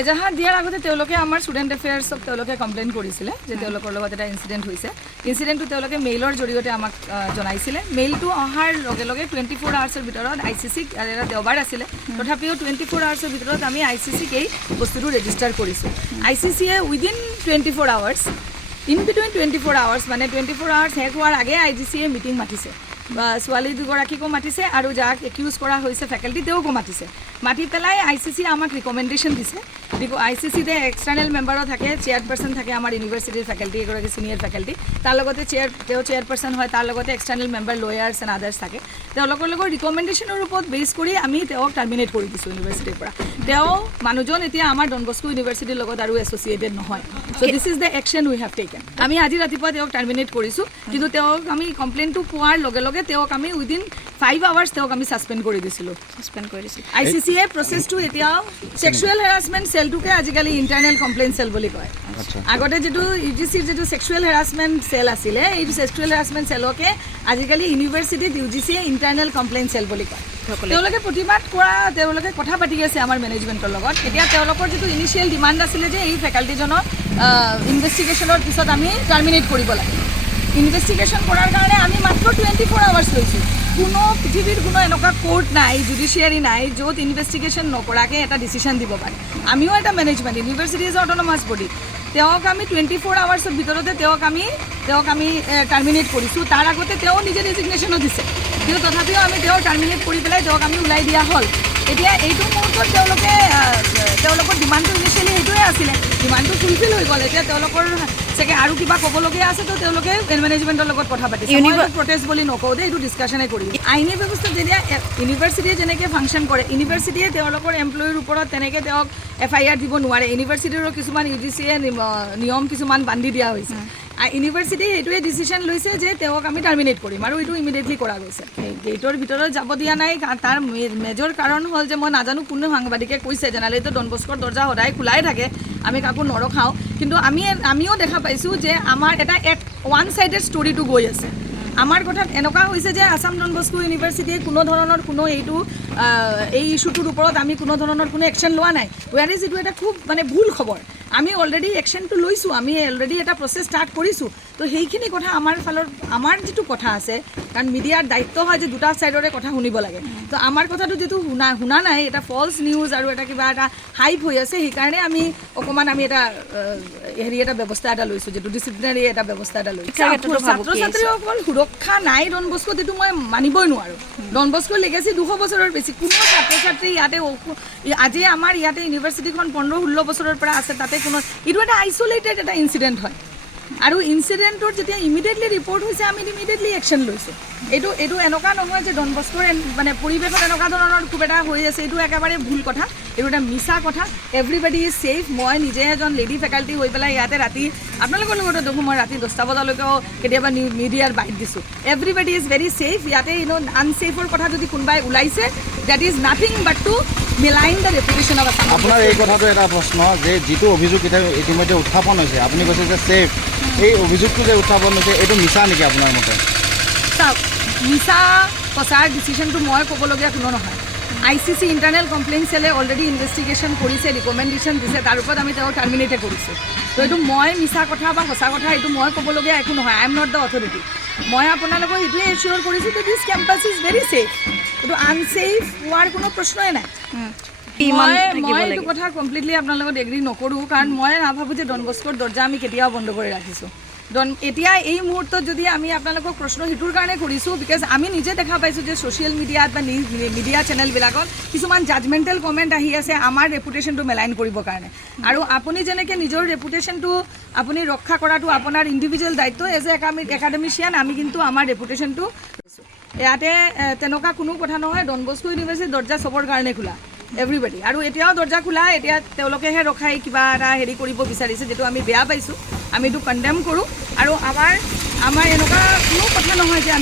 এজাহাৰ দিয়াৰ আগতে তেওঁলোকে আমাৰ ষ্টুডেণ্ট এফেয়াৰ্ছক তেওঁলোকে কমপ্লেইন কৰিছিলে যে তেওঁলোকৰ লগত এটা ইনচিডেণ্ট হৈছে ইনচিডেণ্টটো তেওঁলোকে মেইলৰ জৰিয়তে আমাক জনাইছিলে মেইলটো অহাৰ লগে লগে 24 আৱাৰ্ছৰ ভিতৰত আইচিচিক এটা দেওবাৰ আছিলে তথাপিও 24 আৱাৰ্ছৰ ভিতৰত আমি আইচিচিক এই বস্তুটো ৰেজিষ্টাৰ কৰিছোঁ আইচিচিয়ে within 24 hours in between 24 hours মানে 24 আৱাৰ্ছ শেষ হোৱাৰ আগে আইচিচিয়ে মিটিং মাতিছে ছোৱালী দুগৰাকীকো মাতিছে আৰু যাক একিউজ কৰা হৈছে ফেকাল্টি তেওঁকো মাতিছে মাতি পেলাই আইচিচি আমাক ৰিকমেণ্ডেশ্যন দিছে আইচিচিতে এক্সটাৰ্নেল মেম্বাৰো থাকে চেয়াৰপাৰ্চন থাকে আমাৰ ইউনিভাৰ্চিটিৰ ফেকাল্টি এগৰাকী চিনিয়ৰ ফেকাল্টি তাৰ লগতে তেওঁ চেয়াৰপাৰ্চন হয় তাৰ লগতে external member lawyers and others থাকে তেওঁলোকৰ লগত ৰিকমেণ্ডেশ্যনৰ ওপৰত বেছ কৰি আমি তেওঁক টাৰ্মিনেট কৰি দিছোঁ ইউনিভাৰ্চিটিৰ পৰা তেওঁ মানুহজন এতিয়া আমাৰ ডন বস্কো ইউনিভাৰ্চিটিৰ লগত আৰু এছ'চিয়েটেড নহয় so' this is the action we have taken আমি আজি ৰাতিপুৱা তেওঁক টাৰ্মিনেট কৰিছোঁ কিন্তু তেওঁক আমি কমপ্লেইনটো পোৱাৰ লগে লগে তেওঁক আমি উইদিন 5 আৱাৰ্ছ তেওঁক আমি ছাছপেণ্ড কৰি দিছিলোঁ আইচিচিয়ে প্ৰচেছটো এতিয়াও ছেক্সুৱেল হেৰাছমেণ্ট চেলটোকে আজিকালি ইণ্টাৰনেল কমপ্লেইন চেল বুলি কয় আগতে যিটো ইউজিচিৰ যিটো ছেক্সুৱেল হেৰাছমেণ্ট চেল আছিলে এই ছেক্সুৱেল হেৰাছমেণ্ট চেলকে আজিকালি ইউনিভাৰ্চিটিত ইউজিচিয়ে ইণ্টাৰনেল কমপ্লেইন চেল বুলি কয় তেওঁলোকে প্ৰতিবাদ কৰা তেওঁলোকে কথা পাতি আছে আমাৰ মেনেজমেণ্টৰ লগত এতিয়া তেওঁলোকৰ যিটো ইনিচিয়েল ডিমাণ্ড আছিলে যে এই ফেকাল্টিজনক ইনভেষ্টিগেশ্যনৰ পিছত আমি টাৰ্মিনেট কৰিব লাগে ইনভেষ্টিগেশ্যন কৰাৰ কাৰণে আমি মাত্ৰ 24 আৱাৰ্ছ লৈছোঁ কোনো পৃথিৱীৰ কোনো এনেকুৱা কোৰ্ট নাই জুডিচিয়াৰী নাই য'ত ইনভেষ্টিগেশ্যন নকৰাকৈ এটা ডিচিশ্যন দিব পাৰে আমিও এটা management university is autonomous body তেওঁক আমি 24 আৱাৰ্ছৰ ভিতৰতে তেওঁক আমি টাৰ্মিনেট কৰিছোঁ তাৰ আগতে তেওঁ নিজে ৰেজিগনেশ্যনো দিছে কিন্তু তথাপিও আমি তেওঁ টাৰ্মিনেট কৰি পেলাই তেওঁক আমি ওলাই দিয়া হ'ল এতিয়া এইটো মুহূৰ্তত তেওঁলোকৰ ডিমাণ্ডটো ইনিচিয়েলি সেইটোৱে আছিলে ডিমাণ্ডটো ফুলফিল হৈ গ'ল এতিয়া তেওঁলোকৰ চাগে আৰু কিবা ক'বলগীয়া আছে তো তেওঁলোকে মেনেজমেণ্টৰ লগত কথা পাতিছে প্ৰটেষ্ট বুলি নকওঁ দেই এইটো ডিছকাশ্যনে কৰিম আইনী ব্যৱস্থা যেতিয়া ইউনিভাৰ্চিটিয়ে যেনেকৈ ফাংচন কৰে ইউনিভাৰ্চিটিয়ে তেওঁলোকৰ এমপ্লয়ীৰ ওপৰত তেনেকৈ তেওঁক FIR দিব নোৱাৰে ইউনিভাৰ্চিটিৰো কিছুমান ইউজিচিয়ে নিয়ম কিছুমান বান্ধি দিয়া হৈছে ইউনিভাৰ্চিটিয়ে এইটোৱে ডিচিশ্যন লৈছে যে তেওঁক আমি টাৰ্মিনেট কৰিম আৰু এইটো ইমিডিয়েটলি কৰা গৈছে গেটৰ ভিতৰত যাব দিয়া নাই তাৰ মেজৰ কাৰণ হ'ল যে মই নাজানো কোনো সাংবাদিকে কৈছে জেনেৰেলিতো ডন বস্কৰ দৰ্জা সদায় খোলাই থাকে আমি কাকো নৰখাওঁ কিন্তু আমিও দেখা পাইছোঁ যে আমাৰ এটা ওৱান ছাইডেড ষ্টৰিটো গৈ আছে আমাৰ কথাত এনেকুৱা হৈছে যে আছাম ডন বস্কো ইউনিভাৰ্চিটিয়ে কোনো ধৰণৰ কোনো এই ইছ্যুটোৰ ওপৰত আমি কোনো ধৰণৰ কোনো একশ্যন লোৱা নাই ৱেৰ ইজ এইটো এটা খুব মানে ভুল খবৰ আমি অলৰেডি একশ্যনটো লৈছোঁ আমি অলৰেডি এটা প্ৰচেছ ষ্টাৰ্ট কৰিছোঁ তো সেইখিনি কথা আমাৰ যিটো কথা আছে কাৰণ মিডিয়াৰ দায়িত্ব হয় যে দুটা ছাইডৰে কথা শুনিব লাগে তো আমাৰ কথাটো যিটো শুনা নাই এটা ফল্ছ নিউজ আৰু এটা কিবা এটা হাইপ হৈ আছে সেইকাৰণে আমি অকণমান এটা এটা ব্যৱস্থা এটা লৈছোঁ যিটো ডিচিপ্লিনাৰী এটা ব্যৱস্থা এটা লৈছোঁ ছাত্ৰ ছাত্ৰীসকল সুৰক্ষা নাই ডন বস্কোত এইটো মই মানিবই নোৱাৰোঁ ডন বস্কোৰ লিগেচি 200 বছৰৰ বেছি কোনো ছাত্ৰ ছাত্ৰী ইয়াতে আজি আমাৰ ইয়াতে ইউনিভাৰ্চিটিখন 15-16 বছৰৰ পৰা আছে তাতে কোনো এইটো এটা আইচলেটেড এটা ইনচিডেণ্ট হয় আৰু ইনচিডেণ্টটোৰ যেতিয়া ইমিডিয়েটলি ৰিপৰ্ট হৈছে আমি ইমিডিয়েটলি একশ্যন লৈছোঁ এইটো এনেকুৱা নহয় যে ডন বস্কোৰ মানে পৰিৱেশত এনেকুৱা ধৰণৰ খুব এটা হৈ আছে এইটো একেবাৰে ভুল কথা এইটো এটা মিছা কথা এভৰিবডি ইজ ছেফ মই নিজে এজন লেডি ফেকাল্টি হৈ পেলাই ইয়াতে ৰাতি আপোনালোকৰ লগতে দেখোঁ মই ৰাতি 10টা বজালৈকেও কেতিয়াবা মিডিয়াৰ বাইট দিছোঁ এভৰিবডি ইজ ভেৰি ছেফ ইয়াতে আনছেফৰ কথা যদি কোনোবাই ওলাইছে that is nothing but to malign the reputation of Assam আপোনাৰ এই কথাটো এটা প্ৰশ্ন যে যিটো অভিযোগ ইতিমধ্যে উত্থাপন হৈছে আপুনি কৈছে যে ছেফ এই অভিযোগটো যে উত্থাপন হৈছে এইটো মিছা নেকি আপোনাৰ মতে চাওক মিছা সঁচাৰ ডিচিশ্যনটো মই ক'বলগীয়া কোনো নহয় ICC ইণ্টাৰনেল কমপ্লেইন চেলে অলৰেডি ইনভেষ্টিগেশ্যন কৰিছে ৰিকমেণ্ডেশ্যন দিছে তাৰ ওপৰত আমি তেওঁক টাৰ্মিনেটে কৰিছোঁ তো এইটো মই মিছা কথা বা সঁচা কথা এইটো মই ক'বলগীয়া একো নহয় I am not the authority মই আপোনালোকক এইটোৱে এচিয়'ৰ কৰিছোঁ যে দিছ কেম্পাছ ইজ ভেৰি ছেফ এইটো আনছেফ হোৱাৰ কোনো প্ৰশ্নই নাই মই এইটো কথা কমপ্লিটলি আপোনাৰ লগত এগ্ৰী নকৰোঁ কাৰণ মই নাভাবোঁ যে ডন বস্কোৰ দৰ্জা আমি কেতিয়াও বন্ধ কৰি ৰাখিছোঁ এতিয়া এই মুহূৰ্তত যদি আমি আপোনালোকক প্ৰশ্ন সেইটোৰ কাৰণে কৰিছোঁ বিকজ আমি নিজে দেখা পাইছোঁ যে ছ'চিয়েল মিডিয়াত বা মিডিয়া চেনেলবিলাকত কিছুমান জাজমেণ্টেল কমেণ্ট আহি আছে আমাৰ ৰেপুটেশ্যনটো মেলাইন কৰিবৰ কাৰণে আৰু আপুনি যেনেকৈ নিজৰ ৰেপুটেশ্যনটো আপুনি ৰক্ষা কৰাটো আপোনাৰ ইণ্ডিভিজুৱেল দায়িত্ব এজ এ একাডেমিচিয়ান আমি কিন্তু আমাৰ ৰেপুটেশ্যনটো ইয়াতে তেনেকুৱা কোনো কথা নহয় ডন বস্কো ইউনিভাৰ্চিটিৰ দৰ্জা চবৰ কাৰণে খোলা এভৰিবডি আৰু এতিয়াও দৰ্জা খোলা এতিয়া তেওঁলোকেহে ৰখাই কিবা এটা কৰিব বিচাৰিছে যিটো আমি বেয়া পাইছোঁ আমি এইটো কণ্ডেম কৰোঁ আৰু আমাৰ এনেকুৱা কোনো কথা নহয় যে